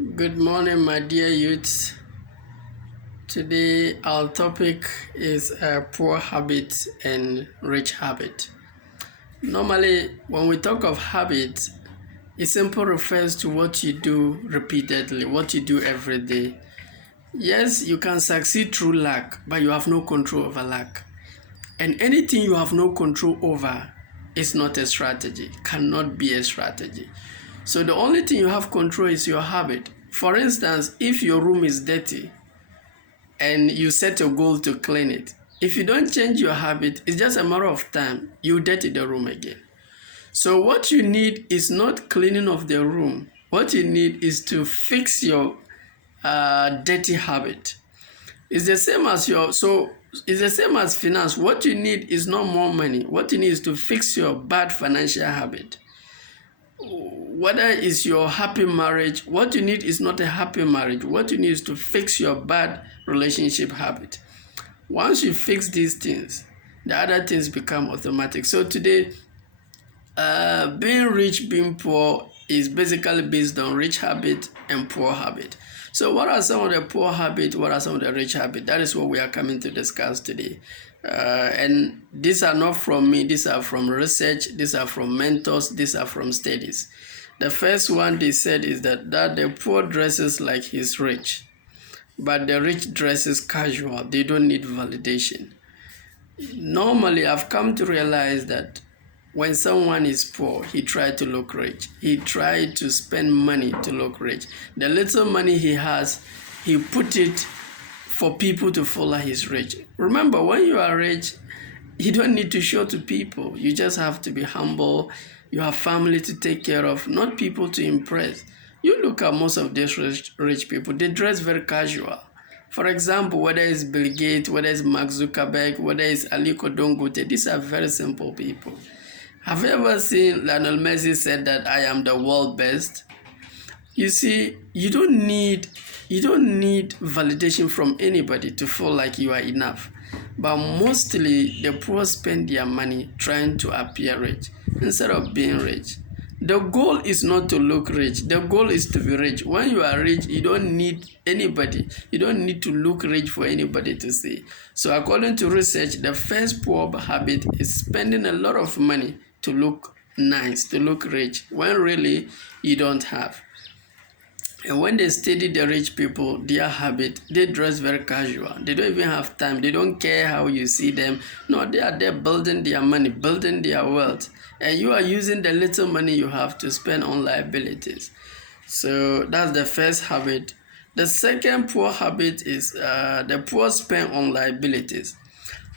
Good morning, my dear youths. Today, our topic is poor habit and rich habit. Normally, when we talk of habit, it simply refers to what you do repeatedly, what you do every day. Yes, you can succeed through luck, but you have no control over luck. And anything you have no control over is not a strategy, cannot be a strategy. So the only thing you have control is your habit. For instance, if your room is dirty and you set a goal to clean it, if you don't change your habit, it's just a matter of time, you dirty the room again. So what you need is not cleaning of the room. What you need is to fix your dirty habit. It's the same as it's the same as finance. What you need is not more money. What you need is to fix your bad financial habit. Whether it's your happy marriage, what you need is not a happy marriage. What you need is to fix your bad relationship habit. Once you fix these things, the other things become automatic. So today, being rich, being poor is basically based on rich habit and poor habit. So what are some of the poor habits? What are some of the rich habits? That is what we are coming to discuss today. And these are not from me. These are from research. These are from mentors. These are from studies. The first one they said is that the poor dresses like he's rich, but the rich dresses casual. They don't need validation. Normally, I've come to realize that when someone is poor, he tried to look rich. He tried to spend money to look rich. The little money he has, he put it for people to follow he's rich. Remember, when you are rich, you don't need to show to people. You just have to be humble. You have family to take care of, not people to impress. You look at most of these rich people, they dress very casual. For example, whether it's Bill Gates, whether it's Mark Zuckerberg, whether it's Aliko Dangote, these are very simple people. Have you ever seen Lionel Messi said that I am the world best? You see, you don't need validation from anybody to feel like you are enough. But mostly the poor spend their money trying to appear rich instead of being rich. The goal is not to look rich. The goal is to be rich. When you are rich, you don't need anybody. You don't need to look rich for anybody to see. So according to research, the first poor habit is spending a lot of money to look nice, to look rich, when really you don't have. And when they study the rich people, their habit, they dress very casual. They don't even have time. They don't care how you see them. No, they are there building their money, building their wealth. And you are using the little money you have to spend on liabilities. So that's the first habit. The second poor habit is the poor spend on liabilities.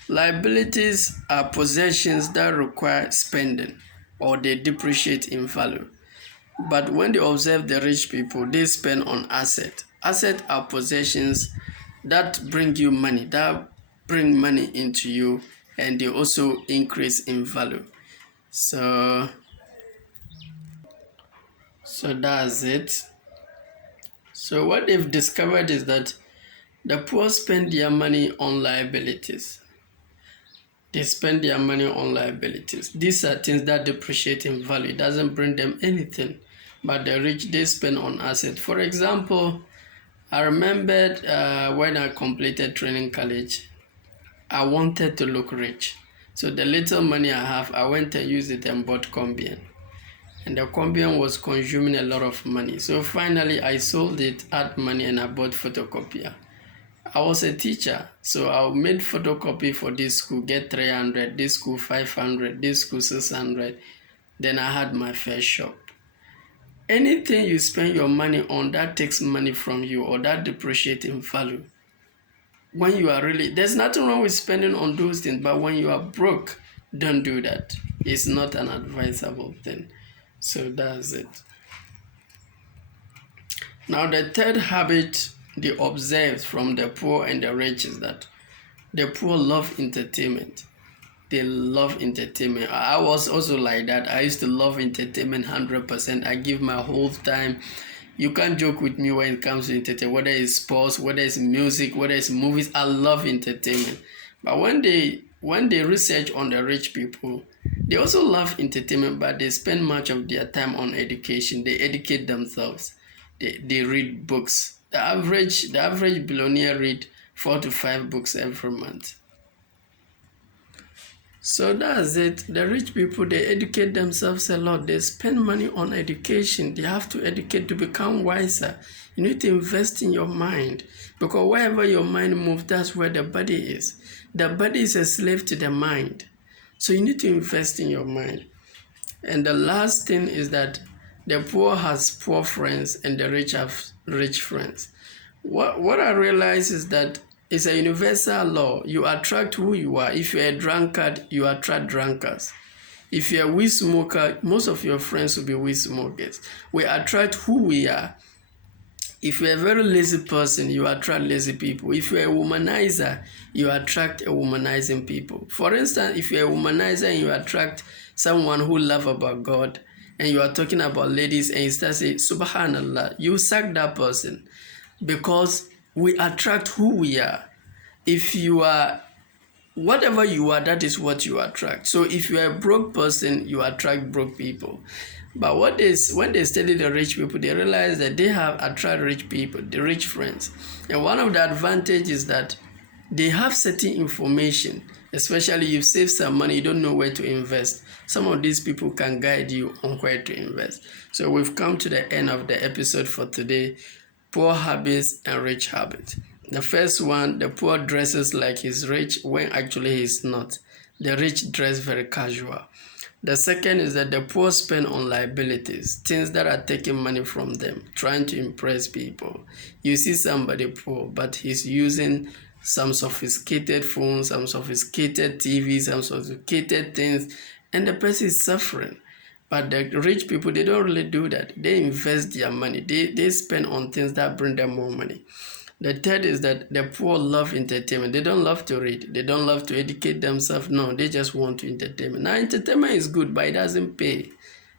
Liabilities are possessions that require spending or they depreciate in value. But when they observe the rich people, they spend on assets. Assets are possessions that bring you money, that bring money into you, and they also increase in value. So that's it. So what they've discovered is that the poor spend their money on liabilities. They spend their money on liabilities. These are things that depreciate in value. It doesn't bring them anything. But the rich, they spend on assets. For example, I remembered when I completed training college, I wanted to look rich. So the little money I have, I went and used it and bought Combian. And the Combian was consuming a lot of money. So finally, I sold it, had money, and I bought photocopier. I was a teacher, so I made photocopy for this school, get 300, this school 500, this school 600. Then I had my first shop. Anything you spend your money on that takes money from you or that depreciates in value. When you are really, there's nothing wrong with spending on those things, but when you are broke, don't do that. It's not an advisable thing. So that's it. Now the third habit they observed from the poor and the rich is that the poor love entertainment. They love entertainment. I was also like that. I used to love entertainment 100%. I give my whole time. You can't joke with me when it comes to entertainment, whether it's sports, whether it's music, whether it's movies. I love entertainment. But when they research on the rich people, they also love entertainment, but they spend much of their time on education. They educate themselves. they read books. The average billionaire read 4 to 5 books every month. So that's it. The rich people, they educate themselves a lot. They spend money on education. They have to educate to become wiser. You need to invest in your mind, because wherever your mind moves, that's where the body is. The body is a slave to the mind. So you need to invest in your mind. And the last thing is that the poor has poor friends and the rich have rich friends. What I realize is that it's a universal law. You attract who you are. If you're a drunkard, you attract drunkards. If you're a weed smoker, most of your friends will be weed smokers. We attract who we are. If you're a very lazy person, you attract lazy people. If you're a womanizer, you attract a womanizing people. For instance, if you're a womanizer and you attract someone who loves about God, and you are talking about ladies and you start saying, Subhanallah, you sack that person, because we attract who we are. If you are, whatever you are, that is what you attract. So if you are a broke person, you attract broke people. But when they study the rich people, they realize that they have attract rich people, the rich friends. And one of the advantages is that they have certain information, especially you save some money, you don't know where to invest. Some of these people can guide you on where to invest. So we've come to the end of the episode for today. Poor habits and rich habits. The first one, the poor dresses like he's rich when actually he's not. The rich dress very casual. The second is that the poor spend on liabilities, things that are taking money from them, trying to impress people. You see somebody poor, but he's using some sophisticated phones, some sophisticated TVs, some sophisticated things, and the person is suffering. But the rich people, they don't really do that. They invest their money. They spend on things that bring them more money. The third is that the poor love entertainment. They don't love to read. They don't love to educate themselves. No, they just want to entertainment. Now, entertainment is good, but it doesn't pay.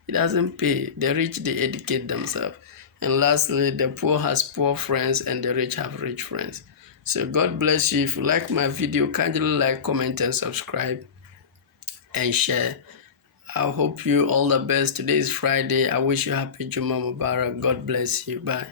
It doesn't pay. The rich, they educate themselves. And lastly, the poor has poor friends and the rich have rich friends. So God bless you. If you like my video, kindly like, comment, and subscribe and share. I hope you all the best. Today is Friday. I wish you happy Juma Mubarak. God bless you. Bye.